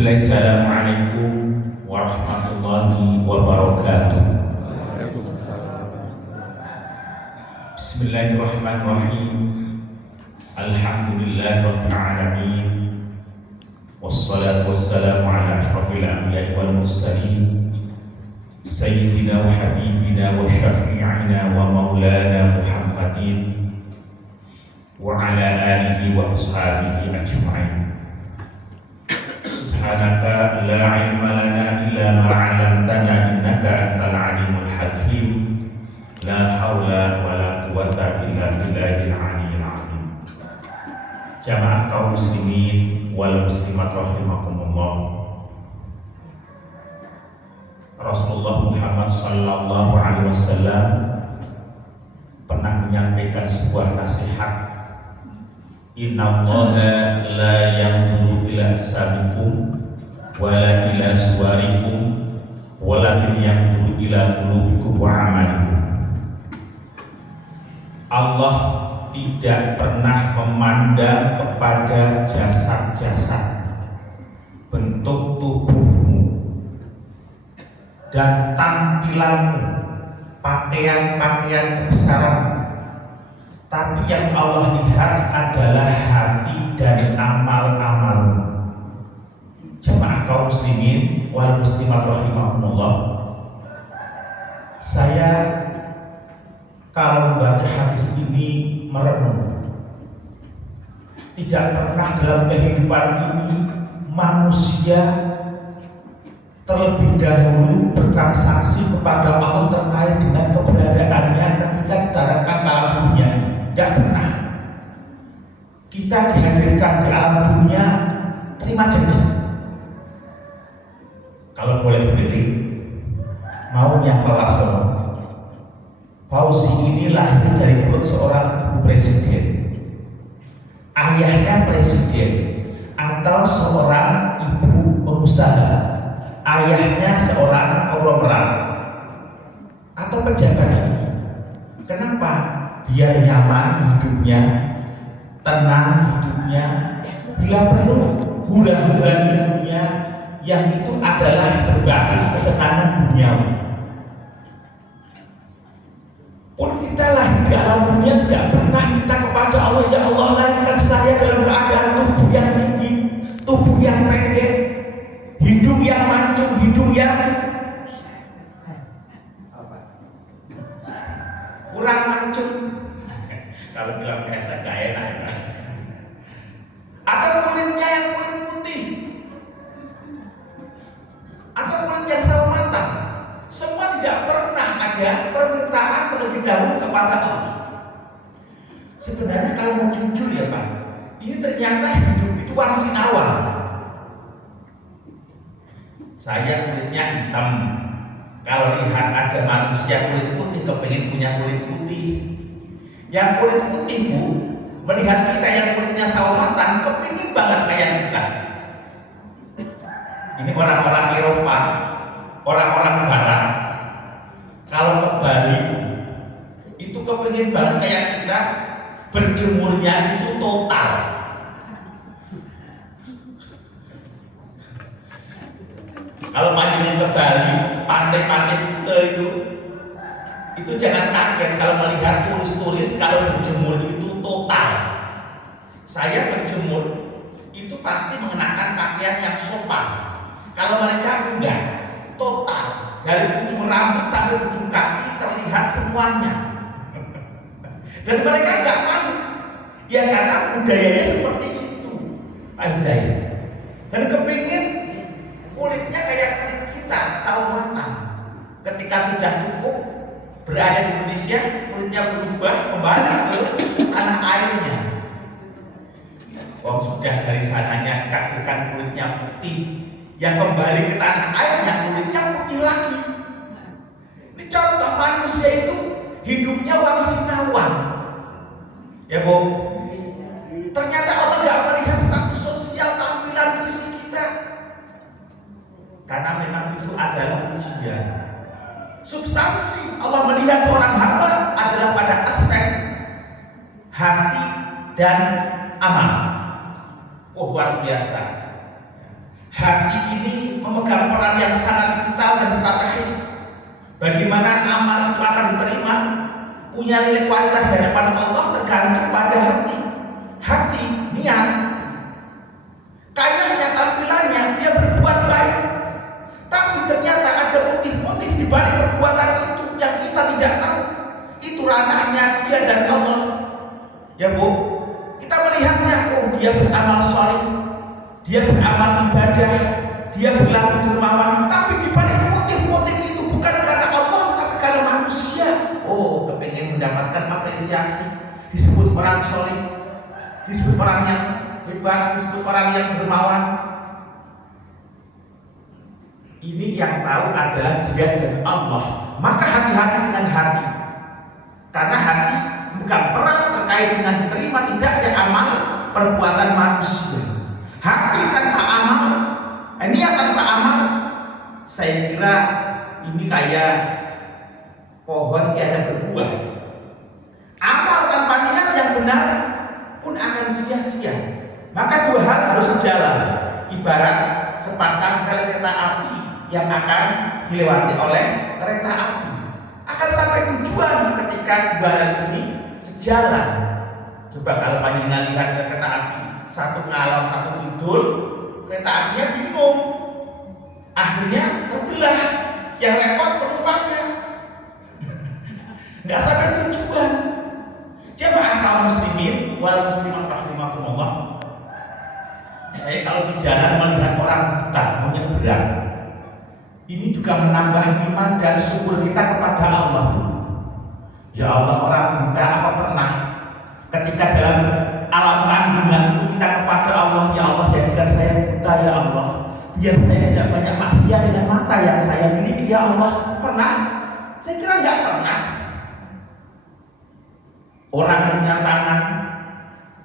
Assalamualaikum warahmatullahi wabarakatuh. Bismillahirrahmanirrahim. Alhamdulillahirabbil alamin. Wassalatu wassalamu ala asyrafil anbiya'i wal mursalin. Sayyidina wa habibina wa syafi'ina wa maulana Muhammadin wa ala alihi wa ashabihi ajma'in. Subhanaka la ilma lana illa ma 'allamtana innaka antal alimul hakim. La haula wala quwwata illa billahil aliyyil azim. Jamaah kaum muslimin wal muslimat rahimakumullah. Rasulullah Muhammad sallallahu alaihi wasallam pernah menyampaikan sebuah nasihat. Innallaha la yanzuru ila ajsamikum wala ila suwarikum walakin yanzuru ila qulubikum wa amalikum. Allah tidak pernah memandang kepada jasad-jasad, bentuk tubuhmu dan tampilanmu, pakaian-pakaian kebesaranmu. Tapi yang Allah lihat adalah hati dan amal-amalmu. Jemaah kaum muslimin wal muslimat rahimakumullah. Saya kalau membaca hadis ini merenung. Tidak pernah dalam kehidupan ini manusia terlebih dahulu bertransaksi kepada Allah terkait dengan keberadaannya ketika didatangkan ke alam dunia. Tidak pernah. Kita dihadirkan di alam dunia terima janji. Kalau boleh pilih, maunya Pak Laksono, Fauzi ini lahir dari perut seorang ibu presiden, ayahnya presiden, atau seorang ibu pengusaha, ayahnya seorang konglomerat atau pejabat tinggi. Kenapa? Biar nyaman hidupnya, tenang hidupnya, bila perlu hula-hula hidupnya yang itu adalah berbasis kesenangan duniawi. Pun kita lahir di alam dunia tidak pernah minta kepada Allah, ya Allah lahirkan saya dalam keadaan tubuh yang tinggi, tubuh yang pendek, hidung yang mancung, hidung yang kurang mancung. Kalau bilang biasa gak enak ya. Atau kulitnya yang kulit putih, atau kulit yang sawo matang. Semua tidak pernah ada permintaan terlebih dahulu kepada Allah. Sebenarnya kalau mau jujur ya Pak, ini ternyata hidup itu wangsinawa. Saya kulitnya hitam, kalau lihat ada manusia kulit putih kepingin punya kulit putih. Yang kulit putih Bu, melihat kita yang kulitnya sawo matang kepingin banget kayak kita. Ini orang-orang Eropa, orang-orang Barat, kalau ke Bali itu kepingin banget kayak kita, berjemurnya itu total. Kalau panjenengan ke Bali, pantai-pantai Kuta itu jangan kaget kalau melihat turis-turis kalau berjemur itu total. Saya berjemur itu pasti mengenakan pakaian yang sopan. Kalau mereka enggak, total dari ujung rambut sampai ujung kaki terlihat semuanya. Dan mereka enggak tahu, ya karena budayanya seperti itu, Pak Hidayat. Dan kepingin kulitnya kayak kulit kita, sawo matang. Ketika sudah cukup berada di Indonesia, kulitnya berubah kembali ke tanah airnya. Sudah dari sananya dikasihkan kulitnya putih, yang kembali ke tanah airnya kulitnya putih lagi. Ini contoh manusia itu hidupnya wangsinawa. Ya Bu, ternyata Allah gak melihat status sosial, tampilan fisik kita, karena memang itu adalah ujian. Substansi Allah melihat seorang hamba adalah pada aspek hati dan amal. Luar biasa. Hati ini memegang peran yang sangat vital dan strategis. Bagaimana amal itu akan diterima, punya nilai kualitas di hadapan Allah tergantung pada hati. Hati, niat. Kayaknya tampilannya dia berbuat baik, tapi ternyata ada motif-motif di balik perbuatan itu yang kita tidak tahu. Itu ranahnya dia dan Allah. Ya Bu, kita melihatnya, oh dia beramal soleh, dia beramal ibadah, dia berlaku dermawan, tapi di balik motif-motif itu bukan karena Allah, tapi karena manusia. Oh, kepengen mendapatkan apresiasi, disebut orang soleh, disebut orang yang hebat, disebut orang yang dermawan. Ini yang tahu adalah dia dan Allah. Maka hati-hati dengan hati, karena hati memegang peran terkait dengan diterima tidaknya amal perbuatan manusia. Hati tanpa amal, niat tanpa amal, saya kira ini kayak pohon tiada berbuah. Amal tanpa niat yang benar pun akan sia-sia. Maka dua hal harus sejalan. Ibarat sepasang rel kereta api yang akan dilewati oleh kereta api, akan sampai tujuan ketika dua rel ini sejalan. Coba kalau panjenengan lihat kereta api, satu ngalor satu ngidul, kereta apinya bingung, akhirnya terbelah, yang repot penumpangnya, nggak sampai tujuan. Jemaah kaum muslimin wal muslimat rahimakumullah, saya kalau di jalan melihat orang buta menyeberang, ini juga menambah iman dan syukur kita kepada Allah. Ya Allah, orang buta apa pernah ketika dalam alam kandungan itu kita kepada Allah, ya Allah jadikan saya buta ya Allah, biar saya tidak banyak maksiat dengan mata yang saya miliki ya Allah. Pernah? Saya kira nggak pernah. Orang punya tangan,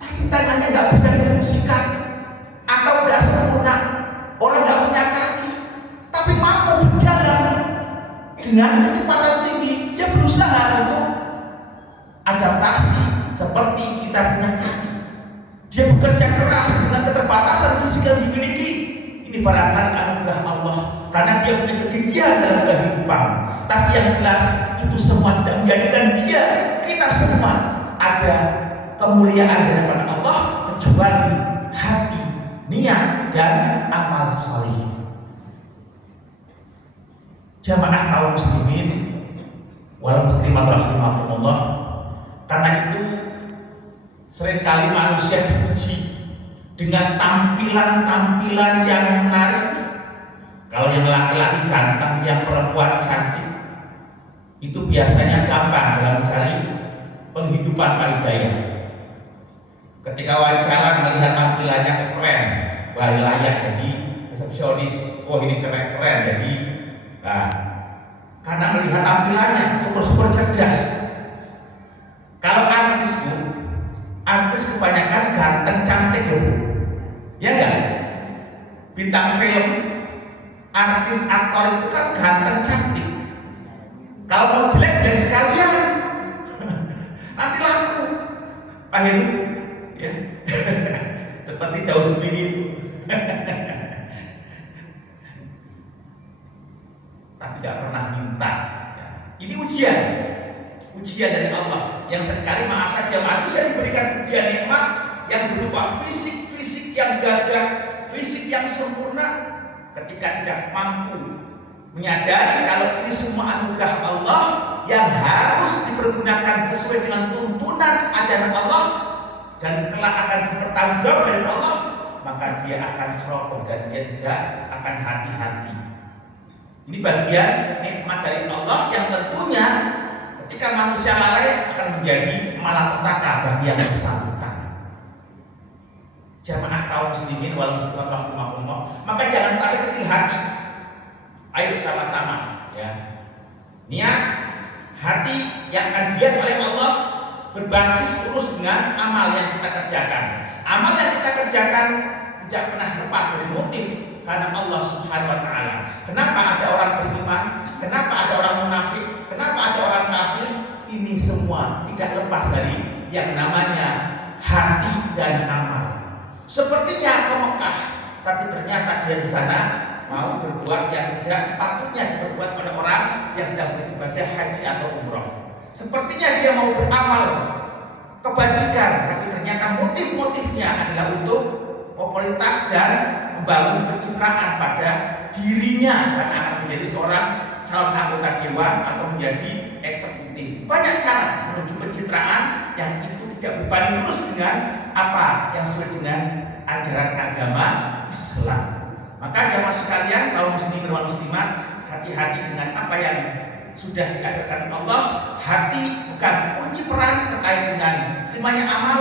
tapi tangannya nggak bisa difungsikan atau nggak sempurna. Orang nggak punya kaki, tapi mampu berjalan dengan kecepatan tinggi. Dia berusaha untuk adaptasi seperti kita punya kaki. Dia bekerja keras dengan keterbatasan fisik yang dimiliki. Ini barangkali anugerah Allah karena dia punya kegigihan dalam kehidupan. Tapi yang jelas itu semua tidak menjadikan kita semua ada kemuliaan di hadapan Allah kecuali hati, niat dan amal salih. Jamaah kaum muslimin wal muslimat rahimakumullah, karena itu seringkali manusia dipuji dengan tampilan-tampilan yang menarik. Kalau yang laki-laki ganteng, yang perempuan cantik, itu biasanya gampang dalam mencari penghidupan pahidaya. Ketika wawancara melihat tampilannya keren, wah layak jadi resepsionis, oh ini keren jadi, nah, karena melihat tampilannya super cerdas. Kalau artis Bu, artis kebanyakan ganteng cantik ya Bu, ya enggak? Bintang film, artis aktor itu kan ganteng cantik. Kalau mau jelek sekalian, nanti laku. Pak Heru, ya, seperti jauh sendiri itu. Tapi tidak pernah minta. Ini ujian dari Allah. Yang seringkali maaf saja manusia diberikan ujian nikmat yang berupa fisik yang gagah, fisik yang sempurna. Ketika tidak mampu menyadari kalau ini semua anugerah Allah yang harus dipergunakan sesuai dengan tuntunan ajaran Allah dan kelak akan dipertanggungjawabkan oleh Allah, maka dia akan ceroboh dan dia tidak akan hati-hati. Ini bagian nikmat dari Allah yang tentunya ketika manusia lalai akan menjadi malapetaka bagi yang bersangkutan. Jamaah kaum muslimin wal muslimat rahimakumullah, maka jangan sampai kecil hati. Ayo sama-sama ya. Niat hati yang akan dilihat oleh Allah berbasis terus dengan amal yang kita kerjakan. Amal yang kita kerjakan tidak pernah lepas dari motif karena Allah Subhanahu wa taala. Kenapa ada orang beriman? Kenapa ada orang munafik? Kenapa ada orang kafir? Ini semua tidak lepas dari yang namanya hati dan amal. Sepertinya ke Mekah tapi ternyata dia di sana mau berbuat yang tidak sepatutnya diperbuat oleh orang yang sedang beribadah haji atau umroh. Sepertinya dia mau beramal kebajikan, tapi ternyata motif-motifnya adalah untuk popularitas dan membangun pencitraan pada dirinya karena akan menjadi seorang calon anggota dewan atau menjadi eksekutif. Banyak cara menuju pencitraan yang itu tidak berbanding lurus dengan apa yang sesuai dengan ajaran agama Islam. Maka jamaah sekalian, kaum muslimin dan muslimat, hati-hati dengan apa yang sudah diajarkan Allah. Hati bukan kunci peran terkait dengan diterimanya amal,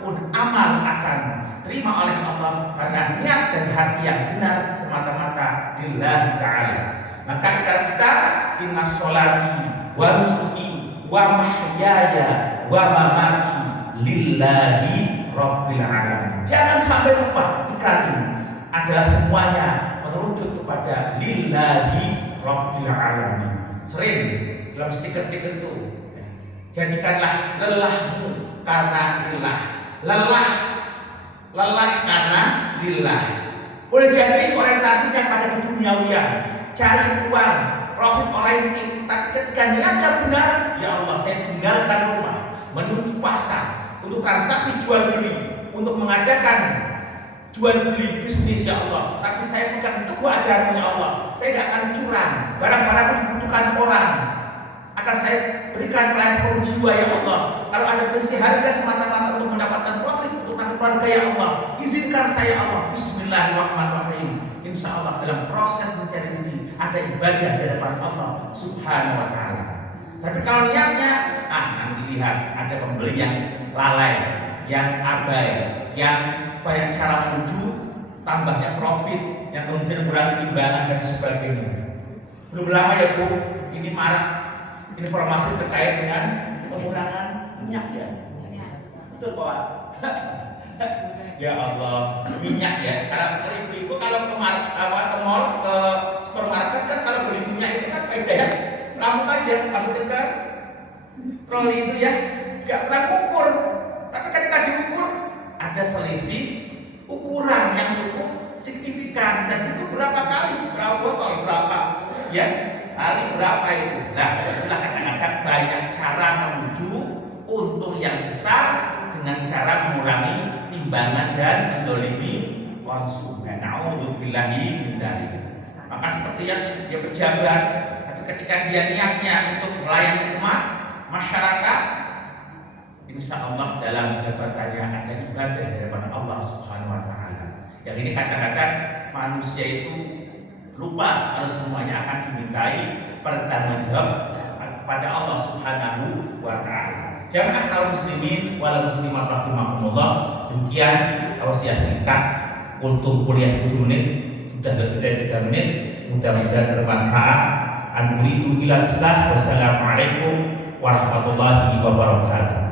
pun amal akan terima oleh Allah karena niat dan hati yang benar semata-mata lillahi ta'ala. Maka ikrar kita, inna sholati wa nusuki wa mahyaya wa mamati lillahi rabbil alamin. Jangan sampai lupa ikrar ini adalah semuanya merujuk kepada lillahi rabbil alamin. Sering dalam stiker-stiker itu, jadikanlah lelahmu karena lillah, lelah karena lillah. Boleh jadi orientasinya pada duniawian, cari uang, profit oriented, tapi ketika niatnya benar, ya Allah, saya tinggalkan rumah menuju pasar untuk transaksi jual beli, untuk mengadakan jual beli bisnis, ya Allah, tapi saya bukan teguh ajaran ya Allah. Saya tidak akan curang, barang-barang yang dibutuhkan orang akan saya berikan pelayanan sepenuh jiwa, ya Allah. Kalau ada selisih harga semata-mata untuk mendapatkan profit untuk nafkah keluarga, ya Allah, izinkan saya, Allah. Bismillahirrahmanirrahim. Insya Allah dalam proses mencari rezeki ada ibadah di hadapan Allah Subhanahu wa Ta'ala. Tapi kalau niatnya, nanti lihat ada pembeli yang lalai, yang abai, yang banyak cara menuju tambahnya profit, yang kemudian mengurangi timbangan dan sebagainya. Belum lama ya Bu, ini marak informasi terkait dengan pengurangan minyak ya. Betul Pak? Ya Allah, minyak ya. Karena ibu-ibu kalau ke mall, ke supermarket kan kalau beli minyak itu kan kayak langsung aja masukin ke troli itu ya, nggak pernah ukur. Tapi ketika diukur ada selisih ukuran yang cukup signifikan, dan itu berapa kali, berapa botol, berapa ya kali berapa itu. Nah, itulah kadang-kadang banyak cara menuju untung yang besar dengan cara mengurangi timbangan dan mendolimi konsumen. Na'udzubillahi min dzalik. Maka sepertinya dia pejabat, tapi ketika dia niatnya untuk melayani umat, masyarakat, insya Allah dalam jabatannya ada ibadah daripada Allah Subhanahu wa Ta'ala. Yang ini kadang-kadang manusia itu lupa kalau semuanya akan dimintai pertanggungjawab kepada Allah Subhanahu wa Ta'ala. Jamaah kaum muslimin wal muslimat rahimakumullah, demikian tausiah singkat untuk kuliah 7 menit, sudah berbeda 3 menit, mudah-mudahan bermanfaat. An uridu ilal islah. Wassalamualaikum warahmatullahi wabarakatuh.